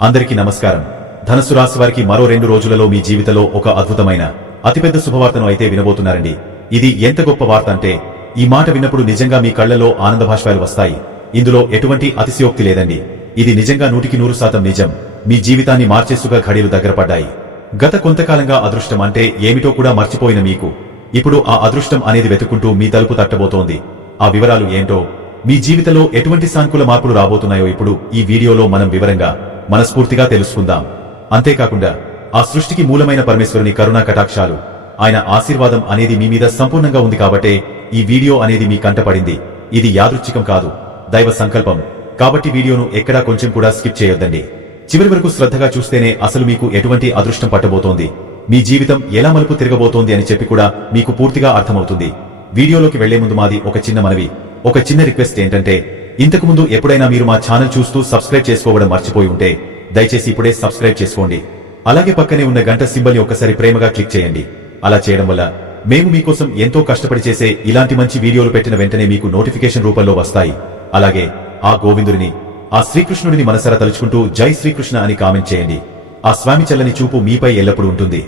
అందరికీ నమస్కారం. ధనుస్సు రాశి వారికి మరో 2 రోజులలో మీ జీవితంలో ఒక అద్భుతమైన అతిపెద్ద శుభవార్తను అయితే వినబోతున్నారండి. ఇది ఎంత గొప్ప వార్త అంటే ఈ మాట విన్నప్పుడు నిజంగా మీ కళ్లలో ఆనంద భాష్పాలు వస్తాయి. ఇందులో ఎటువంటి అతిశయోక్తి లేదండి. ఇది నిజంగా 100% నిజం. మీ జీవితాన్ని మార్చేసుగా ఘడియలు దగ్గర పడ్డాయి. గత కొంతకాలంగా అదృష్టం అంటే ఏమిటో కూడా మర్చిపోయిన మీకు ఇప్పుడు ఆ అదృష్టం అనేది వెతుక్కుంటూ మీ తలుపు తట్టబోతోంది. ఆ వివరాలు ఏంటో, మీ జీవితంలో ఎటువంటి సానుకూల మార్పులు రాబోతున్నాయో ఇప్పుడు ఈ వీడియోలో మనం వివరంగా మనస్ఫూర్తిగా తెలుసుకుందాం. అంతేకాకుండా ఆ సృష్టికి మూలమైన పరమేశ్వరుని కరుణా కటాక్షాలు, ఆయన ఆశీర్వాదం అనేది మీ మీద సంపూర్ణంగా ఉంది కాబట్టే ఈ వీడియో అనేది మీ కంటపడింది. ఇది యాదృచ్ఛికం కాదు, దైవ సంకల్పం. కాబట్టి వీడియోను ఎక్కడా కొంచెం కూడా స్కిప్ చేయొద్దండి. చివరి వరకు శ్రద్ధగా చూస్తేనే అసలు మీకు ఎటువంటి అదృష్టం పట్టబోతోంది, మీ జీవితం ఎలా మలుపు తిరగబోతోంది అని చెప్పి కూడా మీకు పూర్తిగా అర్థమవుతుంది. వీడియోలోకి వెళ్లే ముందు మాది ఒక చిన్న మనవి, ఒక చిన్న రిక్వెస్ట్ ఏంటంటే, ఇంతకుముందు ఎప్పుడైనా మీరు మా ఛానల్ చూస్తూ సబ్స్క్రైబ్ చేసుకోవడం మర్చిపోయి ఉంటే దయచేసి ఇప్పుడే సబ్స్క్రైబ్ చేసుకోండి. అలాగే పక్కనే ఉన్న గంట సింబల్ ని ఒక్కసారి ప్రేమగా క్లిక్ చేయండి. అలా చేయడం వల్ల మేము మీకోసం ఎంతో కష్టపడి చేసే ఇలాంటి మంచి వీడియోలు పెట్టిన వెంటనే మీకు నోటిఫికేషన్ రూపంలో వస్తాయి. అలాగే ఆ గోవిందుడిని, ఆ శ్రీకృష్ణుడిని మనసారా తలుచుకుంటూ జై శ్రీకృష్ణ అని కామెంట్ చేయండి. ఆ స్వామి చల్లని చూపు మీపై ఎల్లప్పుడూ ఉంటుంది.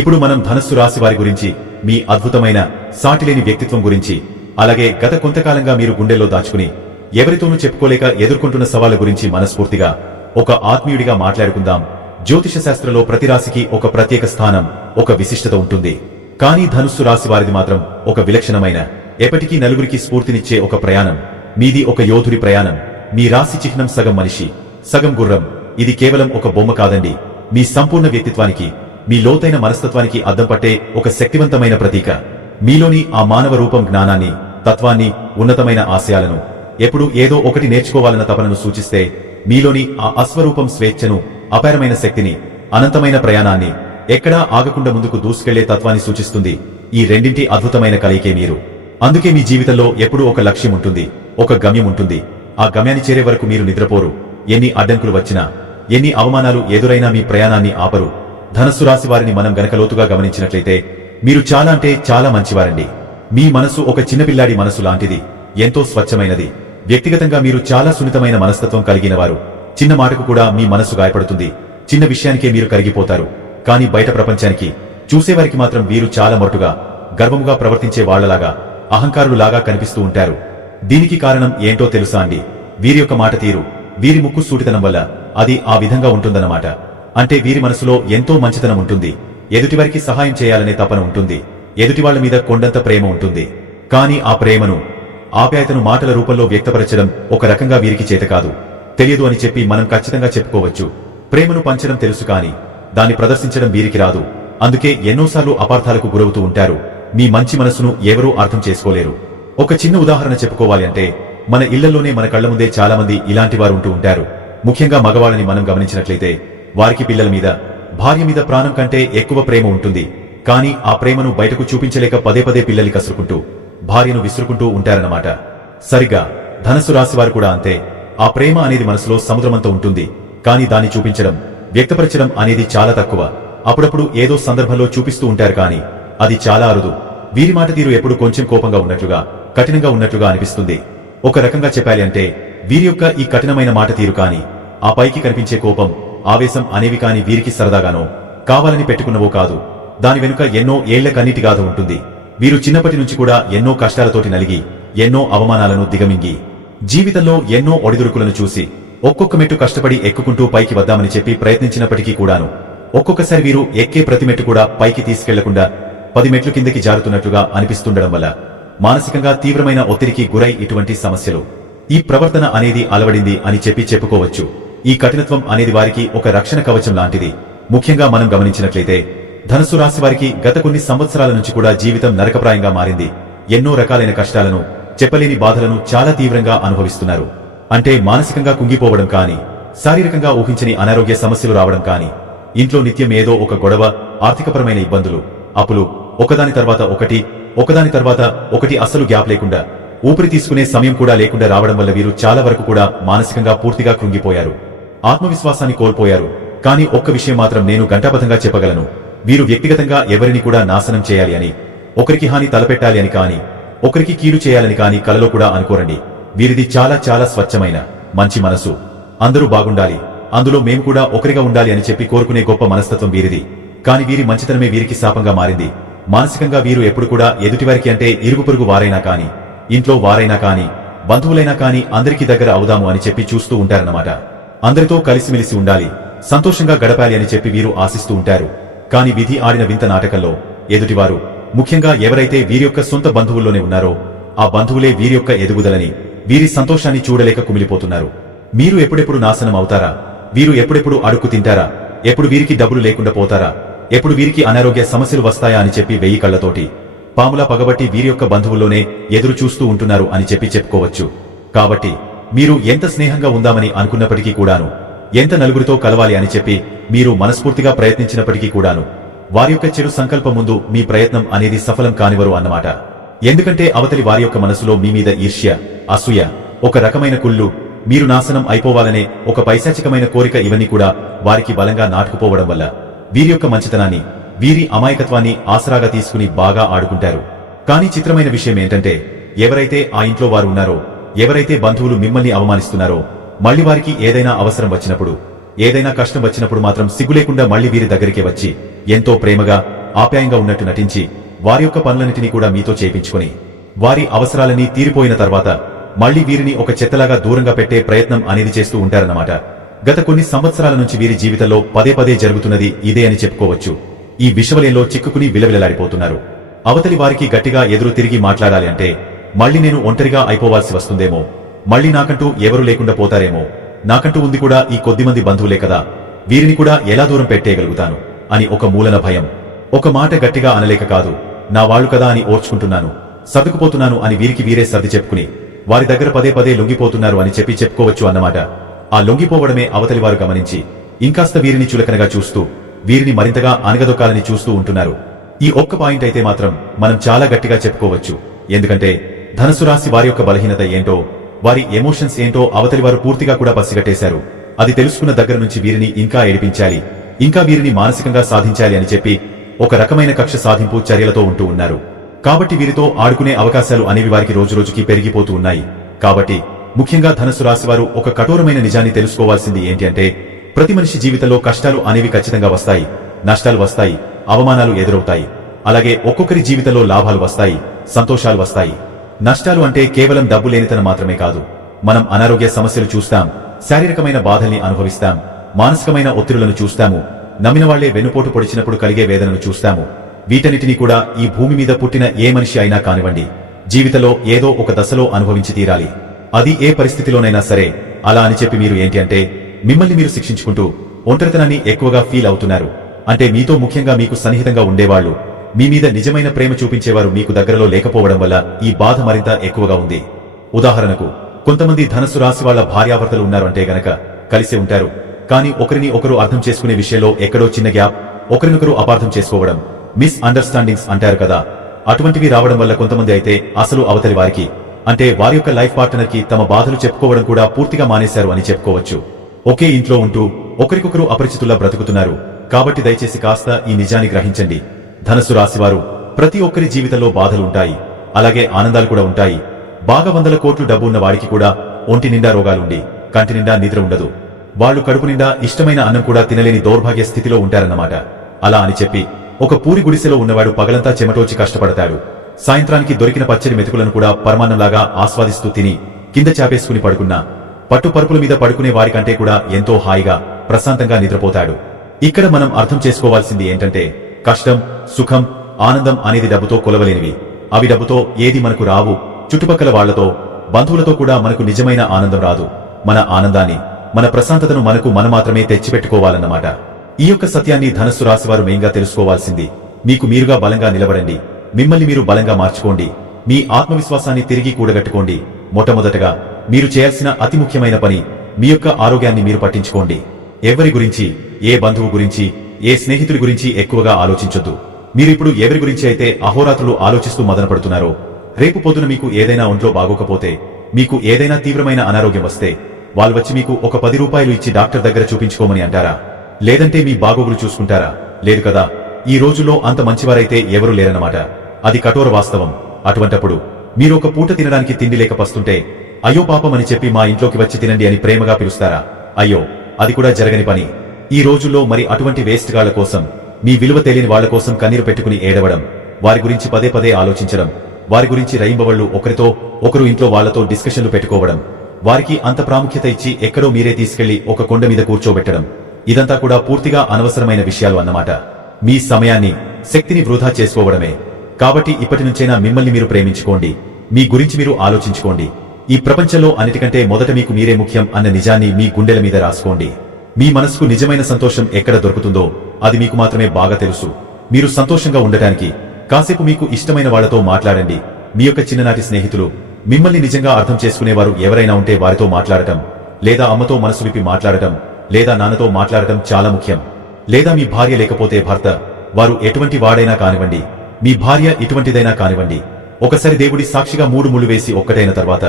ఇప్పుడు మనం ధనస్సు రాశి వారి గురించి, మీ అద్భుతమైన సాటిలేని వ్యక్తిత్వం గురించి, అలాగే గత కొంతకాలంగా మీరు గుండెల్లో దాచుకుని ఎవరితోనూ చెప్పుకోలేక ఎదుర్కొంటున్న సవాళ్ల గురించి మనస్ఫూర్తిగా ఒక ఆత్మీయుడిగా మాట్లాడుకుందాం. జ్యోతిష శాస్త్రంలో ప్రతి రాశికి ఒక ప్రత్యేక స్థానం, ఒక విశిష్టత ఉంటుంది. కానీ ధనుస్సు రాశి వారిది మాత్రం ఒక విలక్షణమైన, ఎప్పటికీ నలుగురికి స్ఫూర్తినిచ్చే ఒక ప్రయాణం. మీది ఒక యోధుడి ప్రయాణం. మీ రాశి చిహ్నం సగం మనిషి, సగం గుర్రం. ఇది కేవలం ఒక బొమ్మ కాదండి, మీ సంపూర్ణ వ్యక్తిత్వానికి, మీ లోతైన మనస్తత్వానికి అద్దం పట్టే ఒక శక్తివంతమైన ప్రతీక. మీలోని ఆ మానవ రూపం జ్ఞానాన్ని, తత్వాన్ని, ఉన్నతమైన ఆశయాలను, ఎప్పుడు ఏదో ఒకటి నేర్చుకోవాలన్న తపనను సూచిస్తే, మీలోని ఆ అశ్వరూపం స్వేచ్ఛను, అపారమైన శక్తిని, అనంతమైన ప్రయాణాన్ని, ఎక్కడా ఆగకుండా ముందుకు దూసుకెళ్లే తత్వాన్ని సూచిస్తుంది. ఈ రెండింటి అద్భుతమైన కలయికే మీరు. అందుకే మీ జీవితంలో ఎప్పుడూ ఒక లక్ష్యం ఉంటుంది, ఒక గమ్యం ఉంటుంది. ఆ గమ్యాన్ని చేరే వరకు మీరు నిద్రపోరు. ఎన్ని అడ్డంకులు వచ్చినా, ఎన్ని అవమానాలు ఎదురైనా మీ ప్రయాణాన్ని ఆపరు. ధనస్సు రాశి వారిని మనం గనక లోతుగా గమనించినట్లయితే మీరు చాలా అంటే చాలా మంచివారండి. మీ మనసు ఒక చిన్నపిల్లాడి మనసు లాంటిది, ఎంతో స్వచ్ఛమైనది. వ్యక్తిగతంగా మీరు చాలా సున్నితమైన మనస్తత్వం కలిగిన వారు. చిన్న మాటకు కూడా మీ మనసు గాయపడుతుంది. చిన్న విషయానికే మీరు కరిగిపోతారు. కానీ బయట ప్రపంచానికి, చూసేవారికి మాత్రం వీరు చాలా మొరటుగా, గర్వముగా ప్రవర్తించే వాళ్లలాగా, అహంకారులులాగా కనిపిస్తూ ఉంటారు. దీనికి కారణం ఏంటో తెలుసా అండి? వీరి యొక్క మాట తీరు, వీరి ముక్కు సూటితనం వల్ల అది ఆ విధంగా ఉంటుందన్నమాట. అంటే వీరి మనసులో ఎంతో మంచితనం ఉంటుంది. ఎదుటివారికి సహాయం చేయాలనే తపన ఉంటుంది. ఎదుటివాళ్ల మీద కొండంత ప్రేమ ఉంటుంది. కానీ ఆ ప్రేమను, ఆప్యాయతను మాటల రూపంలో వ్యక్తపరచడం ఒక రకంగా వీరికి చేత కాదు, తెలియదు అని చెప్పి మనం ఖచ్చితంగా చెప్పుకోవచ్చు. ప్రేమను పంచడం తెలుసు, కానీ దాన్ని ప్రదర్శించడం వీరికి రాదు. అందుకే ఎన్నోసార్లు అపార్థాలకు గురవుతూ ఉంటారు. మీ మంచి మనసును ఎవరూ అర్థం చేసుకోలేరు. ఒక చిన్న ఉదాహరణ చెప్పుకోవాలి అంటే, మన ఇళ్లలోనే మన కళ్ల ముందే చాలా మంది ఇలాంటి వారు ఉంటూ ఉంటారు. ముఖ్యంగా మగవాళ్ళని మనం గమనించినట్లయితే వారికి పిల్లల మీద, భార్య మీద ప్రాణం కంటే ఎక్కువ ప్రేమ ఉంటుంది. కానీ ఆ ప్రేమను బయటకు చూపించలేక పదే పదే పిల్లల్ని కసురుకుంటూ, భార్యను విసురుకుంటూ ఉంటారన్నమాట. సరిగ్గా ధనస్సు రాశి వారు కూడా అంతే. ఆ ప్రేమ అనేది మనసులో సముద్రమంతా ఉంటుంది. కానీ దాన్ని చూపించడం, వ్యక్తపరచడం అనేది చాలా తక్కువ. అప్పుడప్పుడు ఏదో సందర్భంలో చూపిస్తూ ఉంటారు, కానీ అది చాలా అరుదు. వీరి మాట తీరు ఎప్పుడు కొంచెం కోపంగా ఉన్నట్లుగా, కఠినంగా ఉన్నట్లుగా అనిపిస్తుంది. ఒక రకంగా చెప్పాలి అంటే వీరి యొక్క ఈ కఠినమైన మాట తీరు కానీ, ఆ పైకి కనిపించే కోపం, ఆవేశం అనేవి కాని వీరికి సరదాగానో, కావాలని పెట్టుకున్నవో కాదు. దాని వెనుక ఎన్నో ఏళ్ల కన్నీటి గాథ ఉంటుంది. వీరు చిన్నప్పటి నుంచి కూడా ఎన్నో కష్టాలతోటి నలిగి, ఎన్నో అవమానాలను దిగమింగి, జీవితంలో ఎన్నో ఒడిదుడుకులను చూసి, ఒక్కొక్క మెట్టు కష్టపడి ఎక్కుకుంటూ పైకి వద్దామని చెప్పి ప్రయత్నించినప్పటికీ కూడాను ఒక్కొక్కసారి వీరు ఎక్కే ప్రతి మెట్టు కూడా పైకి తీసుకెళ్లకుండా 10 మెట్లు కిందకి జారుతున్నట్లుగా అనిపిస్తుండడం వల్ల మానసికంగా తీవ్రమైన ఒత్తిడికి గురై ఇటువంటి సమస్యలు, ఈ ప్రవర్తన అనేది అలవడింది అని చెప్పి చెప్పుకోవచ్చు. ఈ కఠినత్వం అనేది వారికి ఒక రక్షణ కవచం లాంటిది. ముఖ్యంగా మనం గమనించినట్లయితే ధనుసు రాశి వారికి గత కొన్ని సంవత్సరాల నుంచి కూడా జీవితం నరకప్రాయంగా మారింది. ఎన్నో రకాలైన కష్టాలను, చెప్పలేని బాధలను చాలా తీవ్రంగా అనుభవిస్తున్నారు. అంటే మానసికంగా కుంగిపోవడం కానీ, శారీరకంగా ఊహించని అనారోగ్య సమస్యలు రావడం కానీ, ఇంట్లో నిత్యం ఏదో ఒక గొడవ, ఆర్థికపరమైన ఇబ్బందులు, అప్పులు, ఒకదాని తర్వాత ఒకటి అస్సలు గ్యాప్ లేకుండా, ఊపిరి తీసుకునే సమయం కూడా లేకుండా రావడం వల్ల వీరు చాలా వరకు కూడా మానసికంగా పూర్తిగా కృంగిపోయారు. ఆత్మవిశ్వాసాన్ని కోల్పోయారు. కానీ ఒక్క విషయం మాత్రం నేను ఘంటాపథంగా చెప్పగలను, వీరు వ్యక్తిగతంగా ఎవరిని కూడా నాశనం చేయాలి అని, ఒకరికి హాని తలపెట్టాలి అని కానీ, ఒకరికి కీడు చేయాలని కానీ కలలో కూడా అనుకోరండి. వీరిది చాలా చాలా స్వచ్ఛమైన మంచి మనసు. అందరూ బాగుండాలి, అందులో మేం కూడా ఒకరిగా ఉండాలి అని చెప్పి కోరుకునే గొప్ప మనస్తత్వం వీరిది. కాని వీరి మంచితనమే వీరికి శాపంగా మారింది. మానసికంగా వీరు ఎప్పుడు కూడా ఎదుటివారికి అంటే ఇరుగు పొరుగు వారైనా కాని, ఇంట్లో వారైనా కాని, బంధువులైనా కాని అందరికీ దగ్గర అవుదాము అని చెప్పి చూస్తూ ఉంటారన్నమాట. అందరితో కలిసిమెలిసి ఉండాలి, సంతోషంగా గడపాలి అని చెప్పి వీరు ఆశిస్తూ ఉంటారు. కాని విధి ఆడిన వింత నాటకంలో ఎదుటివారు, ముఖ్యంగా ఎవరైతే వీరి యొక్క సొంత బంధువుల్లోనే ఉన్నారో ఆ బంధువులే వీరి యొక్క ఎదుగుదలని, వీరి సంతోషాన్ని చూడలేక కుమిలిపోతున్నారు. మీరు ఎప్పుడెప్పుడు నాశనం అవుతారా, వీరు ఎప్పుడెప్పుడు అడుక్కు తింటారా, ఎప్పుడు వీరికి డబ్బులు లేకుండా పోతారా, ఎప్పుడు వీరికి అనారోగ్య సమస్యలు వస్తాయా అని చెప్పి 1000 కళ్లతోటి పాములా పగబట్టి వీరి యొక్క బంధువుల్లోనే ఎదురు చూస్తూ ఉంటున్నారు అని చెప్పి చెప్పుకోవచ్చు. కాబట్టి మీరు ఎంత స్నేహంగా ఉందామని అనుకున్నప్పటికీ కూడాను, ఎంత నలుగురితో కలవాలి అని చెప్పి మీరు మనస్ఫూర్తిగా ప్రయత్నించినప్పటికీ కూడాను వారి యొక్క చెడు సంకల్పం ముందు మీ ప్రయత్నం అనేది సఫలం కానివరు అన్నమాట. ఎందుకంటే అవతలి వారి యొక్క మనసులో మీ మీద ఈర్ష్య, అసూయ, ఒక రకమైన కుళ్ళు, మీరు నాశనం అయిపోవాలనే ఒక పైశాచికమైన కోరిక ఇవన్నీ కూడా వారికి బలంగా నాటుకుపోవడం వల్ల వీరి యొక్క మంచితనాన్ని, వీరి అమాయకత్వాన్ని ఆసరాగా తీసుకుని బాగా ఆడుకుంటారు. కానీ చిత్రమైన విషయం ఏంటంటే ఎవరైతే ఆ ఇంట్లో వారు ఉన్నారో, ఎవరైతే బంధువులు మిమ్మల్ని అవమానిస్తున్నారో, మళ్లీ వారికి ఏదైనా అవసరం వచ్చినప్పుడు, ఏదైనా కష్టం వచ్చినప్పుడు మాత్రం సిగ్గులేకుండా మళ్లీ వీరి దగ్గరికే వచ్చి ఎంతో ప్రేమగా, ఆప్యాయంగా ఉన్నట్టు నటించి వారి యొక్క పనులన్నిటినీ కూడా మీతో చేయించుకుని వారి అవసరాలన్నీ తీరిపోయిన తర్వాత మళ్లీ వీరిని ఒక చెత్తలాగా దూరంగా పెట్టే ప్రయత్నం అనేది చేస్తూ ఉంటారన్నమాట. గత కొన్ని సంవత్సరాల నుంచి వీరి జీవితంలో పదే పదే జరుగుతున్నది ఇదే అని చెప్పుకోవచ్చు. ఈ విషవలయంలో చిక్కుకుని విలవిలలాడిపోతున్నారు. అవతలి వారికి గట్టిగా ఎదురు తిరిగి మాట్లాడాలి అంటే మళ్లీ నేను ఒంటరిగా అయిపోవాల్సి వస్తుందేమో, మళ్లీ నాకంటూ ఎవరూ లేకుండా పోతారేమో, నాకంటూ ఉంది కూడా ఈ కొద్దిమంది బంధువులే కదా, వీరిని కూడా ఎలా దూరం పెట్టేయగలుగుతాను అని ఒక మూలన భయం. ఒక మాట గట్టిగా అనలేక కాదు, నా వాళ్లు కదా అని ఓర్చుకుంటున్నాను, సర్దుకుపోతున్నాను అని వీరికి వీరే సర్ది చెప్పుకుని వారి దగ్గర పదే పదే లొంగిపోతున్నారు అని చెప్పి చెప్పుకోవచ్చు అన్నమాట. ఆ లొంగిపోవడమే అవతలి వారు గమనించి ఇంకాస్త వీరిని చులకనగా చూస్తూ వీరిని మరింతగా అనగదొక్కాలని చూస్తూ ఉంటున్నారు. ఈ ఒక్క పాయింట్ అయితే మాత్రం మనం చాలా గట్టిగా చెప్పుకోవచ్చు. ఎందుకంటే ధనుసు రాశి వారి యొక్క బలహీనత ఏంటో, వారి ఎమోషన్స్ ఏంటో అవతలి వారు పూర్తిగా కూడా పసిగట్టేశారు. అది తెలుసుకున్న దగ్గర నుంచి వీరిని ఇంకా ఏడిపించాలి, ఇంకా వీరిని మానసికంగా సాధించాలి అని చెప్పి ఒక రకమైన కక్ష సాధింపు చర్యలతో ఉంటూ ఉన్నారు. కాబట్టి వీరితో ఆడుకునే అవకాశాలు అనేవి వారికి రోజురోజుకి పెరిగిపోతూ ఉన్నాయి. కాబట్టి ముఖ్యంగా ధనుసు రాశి వారు ఒక కఠోరమైన నిజాన్ని తెలుసుకోవాల్సింది ఏంటి అంటే, ప్రతి మనిషి జీవితంలో కష్టాలు అనేవి ఖచ్చితంగా వస్తాయి, నష్టాలు వస్తాయి, అవమానాలు ఎదురవుతాయి. అలాగే ఒక్కొక్కరి జీవితంలో లాభాలు వస్తాయి, సంతోషాలు వస్తాయి. నష్టాలు అంటే కేవలం డబ్బు లేనితనం మాత్రమే కాదు. మనం అనారోగ్య సమస్యలు చూస్తాం, శారీరకమైన బాధల్ని అనుభవిస్తాం, మానసికమైన ఒత్తిడులను చూస్తాము, నమ్మిన వాళ్లే వెన్నుపోటు పొడిచినప్పుడు కలిగే వేదనను చూస్తాము. వీటన్నిటినీ కూడా ఈ భూమి మీద పుట్టిన ఏ మనిషి అయినా కానివ్వండి, జీవితంలో ఏదో ఒక దశలో అనుభవించి తీరాలి. అది ఏ పరిస్థితిలోనైనా సరే. అలా అని చెప్పి మీరు ఏంటి అంటే మిమ్మల్ని మీరు శిక్షించుకుంటూ ఒంటరితనాన్ని ఎక్కువగా ఫీల్ అవుతున్నారు. అంటే మీతో ముఖ్యంగా మీకు సన్నిహితంగా ఉండేవాళ్లు, మీ మీద నిజమైన ప్రేమ చూపించేవారు మీకు దగ్గరలో లేకపోవడం వల్ల ఈ బాధ మరింత ఎక్కువగా ఉంది. ఉదాహరణకు కొంతమంది ధనుసు రాశి వాళ్ల భార్యాభర్తలు ఉన్నారు అంటే గనక కలిసే ఉంటారు, కానీ ఒకరిని ఒకరు అర్థం చేసుకునే విషయంలో ఎక్కడో చిన్న గ్యాప్, ఒకరినొకరు అపార్థం చేసుకోవడం, మిస్ అండర్స్టాండింగ్స్ అంటారు కదా, అటువంటివి రావడం వల్ల కొంతమంది అయితే అసలు అవతలి వారికి అంటే వారి యొక్క లైఫ్ పార్ట్నర్ కి తమ బాధలు చెప్పుకోవడం కూడా పూర్తిగా మానేశారు అని చెప్పుకోవచ్చు. ఒకే ఇంట్లో ఉంటూ ఒకరికొకరు అపరిచితుల్లా బ్రతుకుతున్నారు. కాబట్టి దయచేసి కాస్త ఈ నిజాన్ని గ్రహించండి. ధనుసు రాశివారు ప్రతి ఒక్కరి జీవితంలో బాధలు ఉంటాయి, అలాగే ఆనందాలు కూడా ఉంటాయి. బాగా 100 కోట్లు డబ్బు ఉన్న వాడికి కూడా ఒంటి నిండా రోగాలుండి కంటి నిండా నిద్ర ఉండదు. వాళ్లు కడుపు నిండా ఇష్టమైన అన్నం కూడా తినలేని దౌర్భాగ్య స్థితిలో ఉంటారన్నమాట. అలా అని చెప్పి ఒక పూరి గుడిసెలో ఉన్నవాడు పగలంతా చెమటోచి కష్టపడతాడు. సాయంత్రానికి దొరికిన పచ్చడి మెతుకులను కూడా పరమాన్నంలాగా ఆస్వాదిస్తూ తిని కింద చాపేసుకుని పడుకున్నా పట్టు పరుపుల మీద పడుకునే వారికంటే కూడా ఎంతో హాయిగా ప్రశాంతంగా నిద్రపోతాడు. ఇక్కడ మనం అర్థం చేసుకోవాల్సింది ఏంటంటే, కష్టం, సుఖం, ఆనందం అనేది డబ్బుతో కొలవలేనివి. అవి డబ్బుతో ఏది మనకు రావు. చుట్టుపక్కల వాళ్లతో, బంధువులతో కూడా మనకు నిజమైన ఆనందం రాదు. మన ఆనందాన్ని, మన ప్రశాంతతను మనం మాత్రమే తెచ్చిపెట్టుకోవాలన్నమాట. ఈ యొక్క సత్యాన్ని ధనుస్సు రాశివారు మెయిన్గా తెలుసుకోవాల్సింది. మీకు మీరుగా బలంగా నిలబడండి, మిమ్మల్ని మీరు బలంగా మార్చుకోండి, మీ ఆత్మవిశ్వాసాన్ని తిరిగి కూడగట్టుకోండి. మొట్టమొదటగా మీరు చేయాల్సిన అతి ముఖ్యమైన పని మీ యొక్క ఆరోగ్యాన్ని మీరు పట్టించుకోండి. ఎవరి గురించి, ఏ బంధువు గురించి, ఏ స్నేహితుడి గురించి ఎక్కువగా ఆలోచించొద్దు. మీరిప్పుడు ఎవరి గురించి అయితే అహోరాత్రులు ఆలోచిస్తూ మదనపడుతున్నారో, రేపు పొద్దున మీకు ఏదైనా ఒంట్లో బాగోకపోతే, మీకు ఏదైనా తీవ్రమైన అనారోగ్యం వస్తే వాళ్ళు వచ్చి మీకు ఒక 10 రూపాయలు ఇచ్చి డాక్టర్ దగ్గర చూపించుకోమని అంటారా? లేదంటే మీ బాగోగులు చూసుకుంటారా? లేదు కదా. ఈ రోజుల్లో అంత మంచివారైతే ఎవరూ లేరన్నమాట. అది కఠోర వాస్తవం. అటువంటప్పుడు మీరు ఒక పూట తినడానికి తిండి లేక పస్తుంటే, అయ్యో పాపం అని చెప్పి మా ఇంట్లోకి వచ్చి తినండి అని ప్రేమగా పిలుస్తారా? అయ్యో అది కూడా జరగని పని. ఈ రోజుల్లో మరి అటువంటి వేస్ట్ గాళ్ల కోసం, మీ విలువ తెలియని వాళ్ల కోసం కన్నీరు పెట్టుకుని ఏడవడం, వారి గురించి పదే పదే ఆలోచించడం, వారి గురించి రైంబవళ్లు ఒకరితో ఒకరు ఇంట్లో వాళ్లతో డిస్కషన్లు పెట్టుకోవడం, వారికి అంత ప్రాముఖ్యత ఇచ్చి ఎక్కడో మీరే తీసుకెళ్లి ఒక కొండ మీద కూర్చోబెట్టడం, ఇదంతా కూడా పూర్తిగా అనవసరమైన విషయాలు అన్నమాట. మీ సమయాన్ని, శక్తిని వృధా చేసుకోవడమే. కాబట్టి ఇప్పటి నుంచైనా మిమ్మల్ని మీరు ప్రేమించుకోండి, మీ గురించి మీరు ఆలోచించుకోండి. ఈ ప్రపంచంలో అన్నిటికంటే మొదట మీకు మీరే ముఖ్యం అన్న నిజాన్ని మీ గుండెల మీద రాసుకోండి. మీ మనసుకు నిజమైన సంతోషం ఎక్కడ దొరుకుతుందో అది మీకు మాత్రమే బాగా తెలుసు. మీరు సంతోషంగా ఉండటానికి కాసేపు మీకు ఇష్టమైన వాళ్లతో మాట్లాడండి. మీ యొక్క చిన్ననాటి స్నేహితులు, మిమ్మల్ని నిజంగా అర్థం చేసుకునేవారు ఎవరైనా ఉంటే వారితో మాట్లాడటం, లేదా అమ్మతో మనసు విప్పి మాట్లాడటం, లేదా నాన్నతో మాట్లాడటం చాలా ముఖ్యం. లేదా మీ భార్య లేకపోతే భర్త, వారు ఎటువంటి వాడైనా కానివ్వండి, మీ భార్య ఇటువంటిదైనా కానివ్వండి, ఒకసారి దేవుడి సాక్షిగా 3 ముళ్ళు వేసి ఒక్కటైన తర్వాత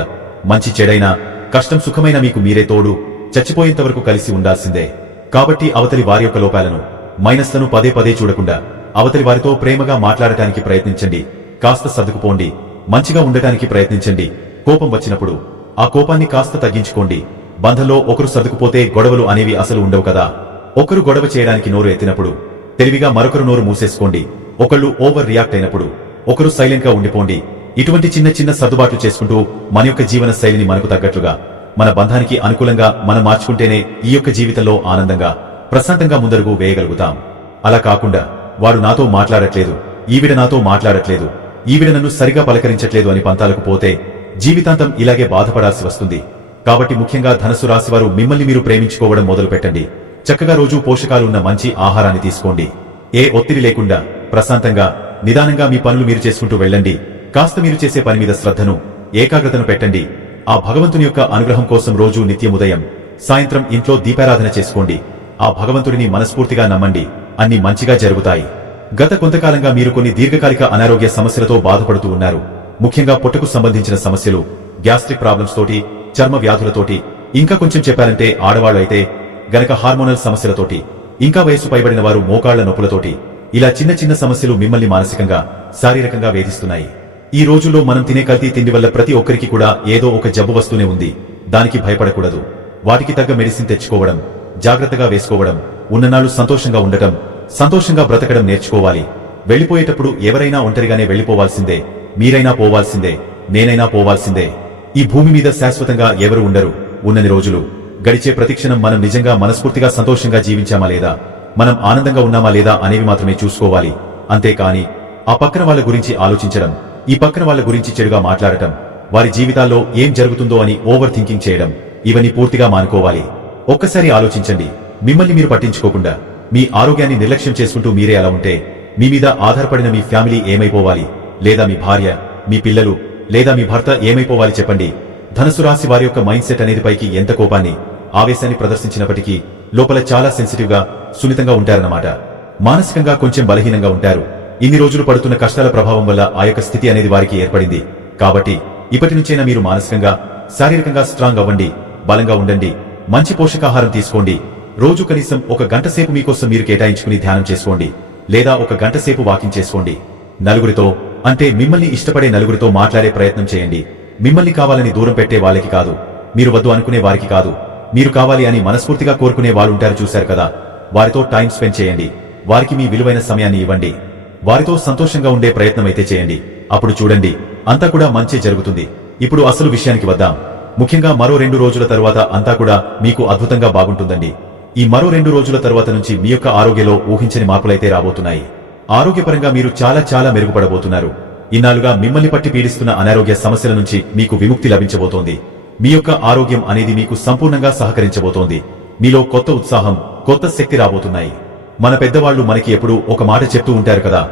మంచి చెడైనా, కష్టం సుఖమైన మీకు మీరే తోడు, చచ్చిపోయేంతవరకు కలిసి ఉండాల్సిందే. కాబట్టి అవతలి వారి యొక్క లోపాలను, మైనస్లను పదే పదే చూడకుండా అవతలి వారితో ప్రేమగా మాట్లాడటానికి ప్రయత్నించండి. కాస్త సర్దుకుపోండి, మంచిగా ఉండటానికి ప్రయత్నించండి. కోపం వచ్చినప్పుడు ఆ కోపాన్ని కాస్త తగ్గించుకోండి. బంధంలో ఒకరు సర్దుకుపోతే గొడవలు అనేవి అసలు ఉండవు కదా. ఒకరు గొడవ చేయడానికి నోరు ఎత్తినప్పుడు తెలివిగా మరొకరు నోరు మూసేసుకోండి. ఒకళ్ళు ఓవర్ రియాక్ట్ అయినప్పుడు ఒకరు సైలెంట్ గా ఉండిపోండి. ఇటువంటి చిన్న చిన్న సర్దుబాట్లు చేసుకుంటూ మన యొక్క జీవన శైలిని మనకు తగ్గట్లుగా, మన బంధానికి అనుకూలంగా మనం మార్చుకుంటేనే ఈ యొక్క జీవితంలో ఆనందంగా, ప్రశాంతంగా ముందడుగు వేయగలుగుతాం. అలా కాకుండా వాడు నాతో మాట్లాడట్లేదు, ఈవిడ నాతో మాట్లాడట్లేదు, ఈవిడ నన్ను సరిగా పలకరించట్లేదు అని పంతాలకు పోతే జీవితాంతం ఇలాగే బాధపడాల్సి వస్తుంది. కాబట్టి ముఖ్యంగా ధనస్సు రాశివారు మిమ్మల్ని మీరు ప్రేమించుకోవడం మొదలు పెట్టండి. చక్కగా రోజూ పోషకాలున్న మంచి ఆహారాన్ని తీసుకోండి. ఏ ఒత్తిడి లేకుండా ప్రశాంతంగా, నిదానంగా మీ పనులు మీరు చేసుకుంటూ వెళ్ళండి. కాస్త మీరు చేసే పని మీద శ్రద్ధను, ఏకాగ్రతను పెట్టండి. ఆ భగవంతుని యొక్క అనుగ్రహం కోసం రోజూ నిత్యం ఉదయం, సాయంత్రం ఇంట్లో దీపారాధన చేసుకోండి. ఆ భగవంతుడిని మనస్ఫూర్తిగా నమ్మండి, అన్ని మంచిగా జరుగుతాయి. గత కొంతకాలంగా మీరు కొన్ని దీర్ఘకాలిక అనారోగ్య సమస్యలతో బాధపడుతూ ఉన్నారు. ముఖ్యంగా పొట్టకు సంబంధించిన సమస్యలు, గ్యాస్ట్రిక్ ప్రాబ్లమ్స్ తోటి, చర్మ వ్యాధులతోటి, ఇంకా కొంచెం చెప్పారంటే ఆడవాళ్లు అయితే గనక హార్మోనల్ సమస్యలతోటి, ఇంకా వయసు పైబడిన వారు మోకాళ్ల నొప్పులతోటి, ఇలా చిన్న చిన్న సమస్యలు మిమ్మల్ని మానసికంగా, శారీరకంగా వేధిస్తున్నాయి. ఈ రోజుల్లో మనం తినే కల్తీ తిండి వల్ల ప్రతి ఒక్కరికి కూడా ఏదో ఒక జబ్బు వస్తూనే ఉంది. దానికి భయపడకూడదు. వాటికి తగ్గ మెడిసిన్ తెచ్చుకోవడం, జాగ్రత్తగా వేసుకోవడం, ఉన్ననాళ్లు సంతోషంగా ఉండటం, సంతోషంగా బ్రతకడం నేర్చుకోవాలి. వెళ్లిపోయేటప్పుడు ఎవరైనా ఒంటరిగానే వెళ్లిపోవాల్సిందే. మీరైనా పోవాల్సిందే, నేనైనా పోవాల్సిందే. ఈ భూమి మీద శాశ్వతంగా ఎవరు ఉండరు. ఉన్నన్ని రోజులు, గడిచే ప్రతిక్షణం మనం నిజంగా మనస్ఫూర్తిగా సంతోషంగా జీవించామా లేదా, మనం ఆనందంగా ఉన్నామా లేదా అనేవి మాత్రమే చూసుకోవాలి. అంతేకాని ఆ పక్కన వాళ్ల గురించి ఆలోచించడం, ఈ పక్కన వాళ్ల గురించి చెడుగా మాట్లాడటం, వారి జీవితాల్లో ఏం జరుగుతుందో అని ఓవర్ థింకింగ్ చేయడం, ఇవన్నీ పూర్తిగా మానుకోవాలి. ఒక్కసారి ఆలోచించండి. మిమ్మల్ని మీరు పట్టించుకోకుండా మీ ఆరోగ్యాన్ని నిర్లక్ష్యం చేసుకుంటూ మీరే అలా ఉంటే మీ మీద ఆధారపడిన మీ ఫ్యామిలీ ఏమైపోవాలి? లేదా మీ భార్య, మీ పిల్లలు, లేదా మీ భర్త ఏమైపోవాలి చెప్పండి. ధనుసు రాశి వారి యొక్క మైండ్ సెట్ అనేది పైకి ఎంత కోపాన్ని, ఆవేశాన్ని ప్రదర్శించినప్పటికీ లోపల చాలా సెన్సిటివ్ గా, సున్నితంగా ఉంటారన్నమాట. మానసికంగా కొంచెం బలహీనంగా ఉంటారు. ఇన్ని రోజులు పడుతున్న కష్టాల ప్రభావం వల్ల ఆ యొక్క స్థితి అనేది వారికి ఏర్పడింది. కాబట్టి ఇప్పటి నుంచైనా మీరు మానసికంగా, శారీరకంగా స్ట్రాంగ్ అవ్వండి, బలంగా ఉండండి. మంచి పోషకాహారం తీసుకోండి. రోజు కనీసం 1 గంట సేపు మీకోసం మీరు కేటాయించుకుని ధ్యానం చేసుకోండి, లేదా 1 గంట సేపు వాకింగ్ చేసుకోండి. నలుగురితో, అంటే మిమ్మల్ని ఇష్టపడే నలుగురితో మాట్లాడే ప్రయత్నం చేయండి. మిమ్మల్ని కావాలని దూరం పెట్టే వాళ్ళకి కాదు, మీరు వద్దు అనుకునే వారికి కాదు, మీరు కావాలి అని మనస్ఫూర్తిగా కోరుకునే వాళ్ళుంటారు చూశారు కదా, వారితో టైం స్పెండ్ చేయండి. వారికి మీ విలువైన సమయాన్ని ఇవ్వండి. వారితో సంతోషంగా ఉండే ప్రయత్నం అయితే చేయండి. అప్పుడు చూడండి, అంతా కూడా మంచి జరుగుతుంది. ఇప్పుడు అసలు విషయానికి వద్దాం. ముఖ్యంగా మరో 2 రోజుల తరువాత అంతా కూడా మీకు అద్భుతంగా బాగుంటుందండి. ఈ మరో 2 రోజుల తరువాత నుంచి మీ యొక్క ఆరోగ్యంలో ఊహించని మార్పులైతే రాబోతున్నాయి. ఆరోగ్యపరంగా మీరు చాలా చాలా మెరుగుపడబోతున్నారు. ఇన్నాళ్లుగా మిమ్మల్ని పట్టి పీడిస్తున్న అనారోగ్య సమస్యల నుంచి మీకు విముక్తి లభించబోతోంది. మీ యొక్క ఆరోగ్యం అనేది మీకు సంపూర్ణంగా సహకరించబోతోంది. మీలో కొత్త ఉత్సాహం, కొత్త శక్తి రాబోతున్నాయి. మన పెద్దవాళ్లు మనకి ఎప్పుడూ ఒక మాట చెప్తూ ఉంటారు కదా,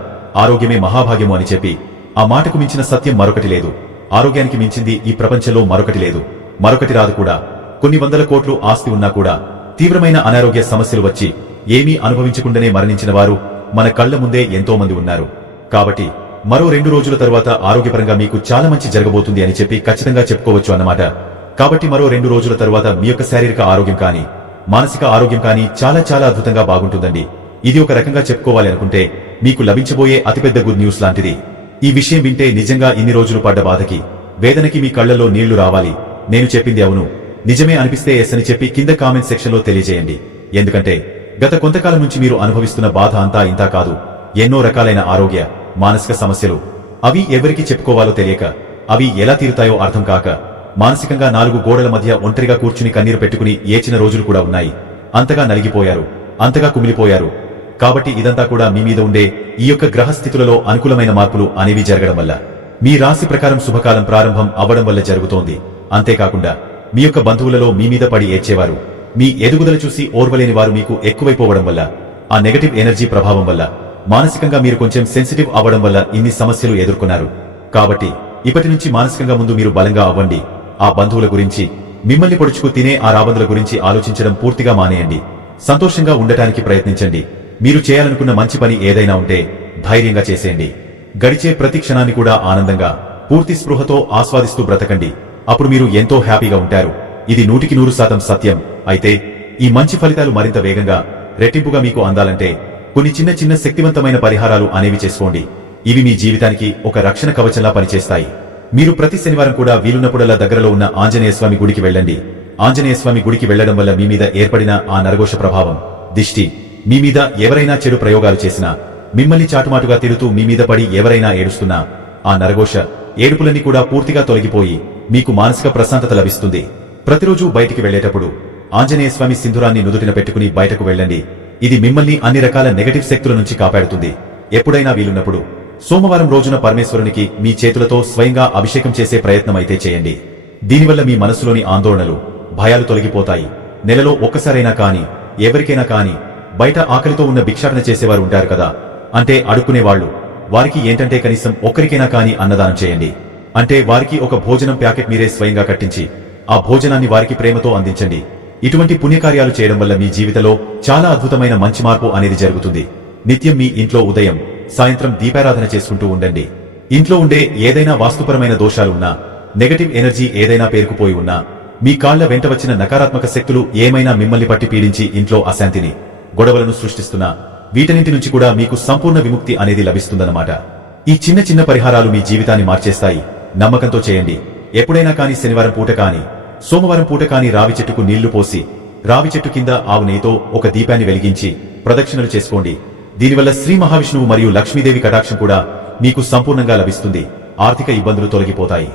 ఆరోగ్యమే మహాభాగ్యము అని చెప్పి. ఆ మాటకు మించిన సత్యం మరొకటి లేదు. ఆరోగ్యానికి మించింది ఈ ప్రపంచంలో మరొకటి లేదు, మరొకటి రాదు కూడా. కొన్ని వందల కోట్లు ఆస్తి ఉన్నా కూడా తీవ్రమైన అనారోగ్య సమస్యలు వచ్చి ఏమీ అనుభవించకుండానే మరణించిన వారు మన కళ్ల ముందే ఎంతో మంది ఉన్నారు. కాబట్టి మరో 2 రోజుల తరువాత ఆరోగ్యపరంగా మీకు చాలా మంచి జరగబోతుంది అని చెప్పి ఖచ్చితంగా చెప్పుకోవచ్చు అన్నమాట. కాబట్టి మరో 2 రోజుల తరువాత మీ యొక్క శారీరక ఆరోగ్యం కానీ, మానసిక ఆరోగ్యం కానీ చాలా చాలా అద్భుతంగా బాగుంటుందండి. ఇది ఒక రకంగా చెప్పుకోవాలి అనుకుంటే మీకు లభించబోయే అతిపెద్ద గుడ్ న్యూస్ లాంటిది. ఈ విషయం వింటే నిజంగా ఇన్ని రోజులు పడ్డ బాధకి, వేదనకి మీ కళ్లలో నీళ్లు రావాలి. నేను చెప్పింది అవును, నిజమే అనిపిస్తే ఎస్ అని చెప్పి కింద కామెంట్ సెక్షన్లో తెలియజేయండి. ఎందుకంటే గత కొంతకాలం నుంచి మీరు అనుభవిస్తున్న బాధ అంతా ఇంతా కాదు. ఎన్నో రకాలైన ఆరోగ్య మానసిక సమస్యలు, అవి ఎవరికి చెప్పుకోవాలో తెలియక, అవి ఎలా తీరుతాయో అర్థం కాక, మానసికంగా 4 గోడల మధ్య ఒంటరిగా కూర్చుని కన్నీరు పెట్టుకుని ఏచిన రోజులు కూడా ఉన్నాయి. అంతగా నలిగిపోయారు, అంతగా కుమిలిపోయారు. కాబట్టి ఇదంతా కూడా మీ మీద ఉండే ఈ యొక్క గ్రహస్థితులలో అనుకూలమైన మార్పులు అనేవి జరగడం వల్ల, మీ రాశి ప్రకారం శుభకాలం ప్రారంభం అవ్వడం వల్ల జరుగుతోంది. అంతేకాకుండా మీ యొక్క బంధువులలో మీ మీద పడి ఏడ్చేవారు, మీ ఎదుగుదల చూసి ఓర్వలేని వారు మీకు ఎక్కువైపోవడం వల్ల, ఆ నెగటివ్ ఎనర్జీ ప్రభావం వల్ల మానసికంగా మీరు కొంచెం సెన్సిటివ్ అవ్వడం వల్ల ఇన్ని సమస్యలు ఎదుర్కొన్నారు. కాబట్టి ఇప్పటి నుంచి మానసికంగా ముందు మీరు బలంగా అవ్వండి. ఆ బంధువుల గురించి, మిమ్మల్ని పొడుచుకు తినే ఆ రాబందుల గురించి ఆలోచించడం పూర్తిగా మానేయండి. సంతోషంగా ఉండటానికి ప్రయత్నించండి. మీరు చేయాలనుకున్న మంచి పని ఏదైనా ఉంటే ధైర్యంగా చేసేయండి. గడిచే ప్రతి క్షణాన్ని కూడా ఆనందంగా, పూర్తి స్పృహతో ఆస్వాదిస్తూ బ్రతకండి. అప్పుడు మీరు ఎంతో హ్యాపీగా ఉంటారు. ఇది 100% సత్యం. అయితే ఈ మంచి ఫలితాలు మరింత వేగంగా, రెట్టింపుగా మీకు అందాలంటే కొన్ని చిన్న చిన్న శక్తివంతమైన పరిహారాలు అనేవి చేసుకోండి. ఇవి మీ జీవితానికి ఒక రక్షణ కవచంలా పనిచేస్తాయి. మీరు ప్రతి శనివారం కూడా వీలున్నప్పుడల్లా దగ్గరలో ఉన్న ఆంజనేయ స్వామి గుడికి వెళ్ళండి. ఆంజనేయ స్వామి గుడికి వెళ్లడం వల్ల మీ మీద ఏర్పడిన ఆ నరఘోష ప్రభావం, దిష్టి, మీ మీద ఎవరైనా చెడు ప్రయోగాలు చేసినా, మిమ్మల్ని చాటుమాటుగా తిడుతూ మీ మీద పడి ఎవరైనా ఏడుస్తున్నా, ఆ నరఘోష ఏడుపులన్నీ కూడా పూర్తిగా తొలగిపోయి మీకు మానసిక ప్రశాంతత లభిస్తుంది. ప్రతిరోజు బయటికి వెళ్లేటప్పుడు ఆంజనేయ స్వామి సింధూరాన్ని నుదుటిన పెట్టుకుని బయటకు వెళ్ళండి. ఇది మిమ్మల్ని అన్ని రకాల నెగటివ్ శక్తుల నుంచి కాపాడుతుంది. ఎప్పుడైనా వీలున్నప్పుడు సోమవారం రోజున పరమేశ్వరునికి మీ చేతులతో స్వయంగా అభిషేకం చేసే ప్రయత్నం అయితే చేయండి. దీనివల్ల మీ మనసులోని ఆందోళనలు, భయాలు తొలగిపోతాయి. నెలలో ఒక్కసారైనా కాని, ఎవరికైనా కాని బయట ఆకలితో ఉన్న భిక్షాటన చేసేవారు ఉంటారు కదా, అంటే అడుక్కునేవాళ్లు, వారికి ఏంటంటే కనీసం ఒక్కరికైనా కాని అన్నదానం చేయండి. అంటే వారికి ఒక భోజనం ప్యాకెట్ మీరే స్వయంగా కట్టించి ఆ భోజనాన్ని వారికి ప్రేమతో అందించండి. ఇటువంటి పుణ్యకార్యాలు చేయడం వల్ల మీ జీవితంలో చాలా అద్భుతమైన మంచి మార్పు అనేది జరుగుతుంది. నిత్యం మీ ఇంట్లో ఉదయం, సాయంత్రం దీపారాధన చేసుకుంటూ ఉండండి. ఇంట్లో ఉండే ఏదైనా వాస్తుపరమైన దోషాలున్నా, నెగటివ్ ఎనర్జీ ఏదైనా పేరుకుపోయి ఉన్నా, మీ కాళ్ల వెంట వచ్చిన నకారాత్మక శక్తులు ఏమైనా మిమ్మల్ని పట్టి పీడించి ఇంట్లో అశాంతిని, గొడవలను సృష్టిస్తున్నా, వీటన్నింటి నుంచి కూడా మీకు సంపూర్ణ విముక్తి అనేది లభిస్తుందన్నమాట. ఈ చిన్న చిన్న పరిహారాలు మీ జీవితాన్ని మార్చేస్తాయి. నమ్మకంతో చేయండి. ఎప్పుడైనా కాని శనివారం పూట కాని, సోమవారం పూట కాని రావి చెట్టుకు నీళ్లు పోసి, రావి చెట్టు కింద ఆవు నెయ్యితో ఒక దీపాన్ని వెలిగించి ప్రదక్షిణలు చేసుకోండి. దీనివల్ల శ్రీ మహావిష్ణువు మరియు లక్ష్మీదేవి కటాక్షం కూడా మీకు సంపూర్ణంగా లభిస్తుంది. ఆర్థిక ఇబ్బందులు తొలగిపోతాయి.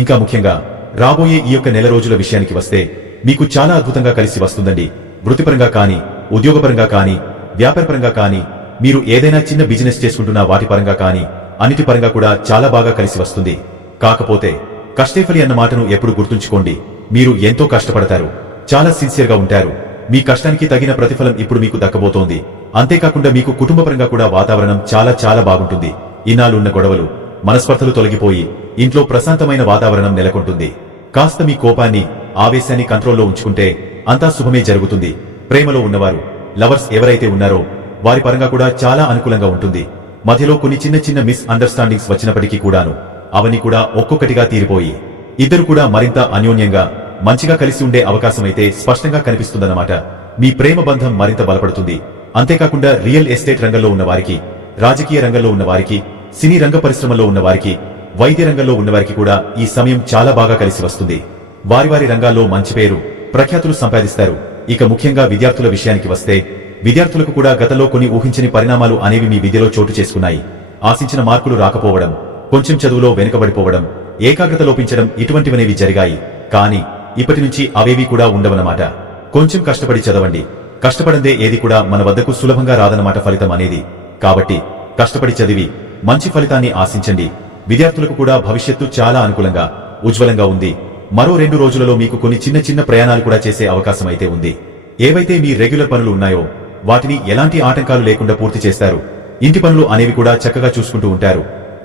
ఇంకా ముఖ్యంగా రాబోయే ఈ యొక్క నెల రోజుల విషయానికి వస్తే మీకు చాలా అద్భుతంగా కలిసి వస్తుందండి. వృత్తిపరంగా కాని, ఉద్యోగపరంగా కాని, వ్యాపారపరంగా కాని, మీరు ఏదైనా చిన్న బిజినెస్ చేసుకుంటున్న వాటి పరంగా కాని, అన్నిటి పరంగా కూడా చాలా బాగా కలిసి వస్తుంది. కాకపోతే కష్టేఫలి అన్న మాటను ఎప్పుడు గుర్తుంచుకోండి. మీరు ఎంతో కష్టపడతారు, చాలా సిన్సియర్గా ఉంటారు. మీ కష్టానికి తగిన ప్రతిఫలం ఇప్పుడు మీకు దక్కబోతోంది. అంతేకాకుండా మీకు కుటుంబపరంగా కూడా వాతావరణం చాలా చాలా బాగుంటుంది. ఇన్నాళ్ళు ఉన్న గొడవలు, మనస్పర్ధలు తొలగిపోయి ఇంట్లో ప్రశాంతమైన వాతావరణం నెలకొంటుంది. కాస్త మీ కోపాన్ని, ఆవేశాన్ని కంట్రోల్లో ఉంచుకుంటే అంతా శుభమే జరుగుతుంది. ప్రేమలో ఉన్నవారు, లవర్స్ ఎవరైతే ఉన్నారో వారి పరంగా కూడా చాలా అనుకూలంగా ఉంటుంది. మధ్యలో కొన్ని చిన్న చిన్న మిస్ అండర్స్టాండింగ్స్ వచ్చినప్పటికీ కూడాను అవన్నీ కూడా ఒక్కొక్కటిగా తీరిపోయి ఇద్దరు కూడా మరింత అన్యోన్యంగా, మంచిగా కలిసి ఉండే అవకాశమైతే స్పష్టంగా కనిపిస్తుందన్నమాట. మీ ప్రేమ బంధం మరింత బలపడుతుంది. అంతేకాకుండా రియల్ ఎస్టేట్ రంగంలో ఉన్న వారికి, రాజకీయ రంగంలో ఉన్న వారికి, సినీ రంగ పరిశ్రమలో ఉన్న వారికి, వైద్య రంగంలో ఉన్నవారికి కూడా ఈ సమయం చాలా బాగా కలిసి వస్తుంది. వారి వారి రంగాల్లో మంచి పేరు, ప్రఖ్యాతులు సంపాదిస్తారు. ఇక ముఖ్యంగా విద్యార్థుల విషయానికి వస్తే విద్యార్థులకు కూడా గతంలో కొన్ని ఊహించని పరిణామాలు అనేవి మీ విద్యలో చోటు చేసుకున్నాయి. ఆశించిన మార్కులు రాకపోవడం, కొంచెం చదువులో వెనుకబడిపోవడం, ఏకాగ్రత లోపించడం ఇటువంటివనేవి జరిగాయి. కానీ ఇప్పటి నుంచి అవేవి కూడా ఉండవన్నమాట. కొంచెం కష్టపడి చదవండి. కష్టపడందే ఏది కూడా మన వద్దకు సులభంగా రాదన్నమాట ఫలితం అనేది. కాబట్టి కష్టపడి చదివి మంచి ఫలితాన్ని ఆశించండి. విద్యార్థులకు కూడా భవిష్యత్తు చాలా అనుకూలంగా, ఉజ్వలంగా ఉంది. మరో 2 రోజులలో మీకు కొన్ని చిన్న చిన్న ప్రయాణాలు కూడా చేసే అవకాశం అయితే ఉంది. ఏవైతే మీ రెగ్యులర్ పనులు ఉన్నాయో వాటిని ఎలాంటి ఆటంకాలు లేకుండా పూర్తి చేస్తారు. ఇంటి పనులు అనేవి కూడా చక్కగా చూసుకుంటూ ఉంటారు.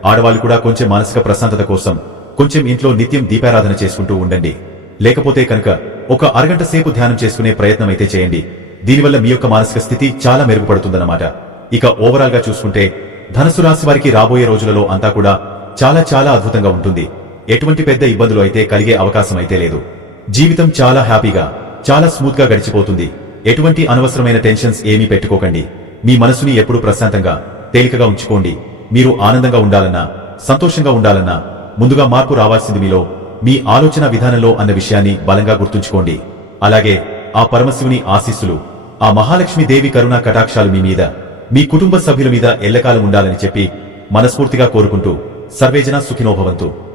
ఆడవాళ్లు కూడా కొంచెం మానసిక ప్రశాంతత కోసం కొంచెం ఇంట్లో నిత్యం దీపారాధన చేసుకుంటూ ఉండండి. లేకపోతే కనుక ఒక అరగంట సేపు ధ్యానం చేసుకునే ప్రయత్నం అయితే చేయండి. దీనివల్ల మీ యొక్క మానసిక స్థితి చాలా మెరుగుపడుతుందన్నమాట. ఇక ఓవరాల్ గా చూసుకుంటే ధనుసు రాశి వారికి రాబోయే రోజులలో అంతా కూడా చాలా చాలా అద్భుతంగా ఉంటుంది. ఎటువంటి పెద్ద ఇబ్బందులు అయితే కలిగే అవకాశం అయితే లేదు. జీవితం చాలా హ్యాపీగా, చాలా స్మూత్ గా గడిచిపోతుంది. ఎటువంటి అనవసరమైన టెన్షన్స్ ఏమీ పెట్టుకోకండి. మీ మనసుని ఎప్పుడూ ప్రశాంతంగా, తేలికగా ఉంచుకోండి. మీరు ఆనందంగా ఉండాలన్నా, సంతోషంగా ఉండాలన్నా ముందుగా మార్పు రావాల్సింది మీలో. మీ ఆలోచన విధానంలో అన్న విషయాన్ని బలంగా గుర్తుంచుకోండి. అలాగే ఆ పరమశివుని ఆశీస్సులు, ఆ మహాలక్ష్మీదేవి కరుణా కటాక్షాలు మీ మీద, మీ కుటుంబ సభ్యుల మీద ఎల్లకాలం ఉండాలని చెప్పి మనస్ఫూర్తిగా కోరుకుంటూ సర్వేజన సుఖినో భవంతు.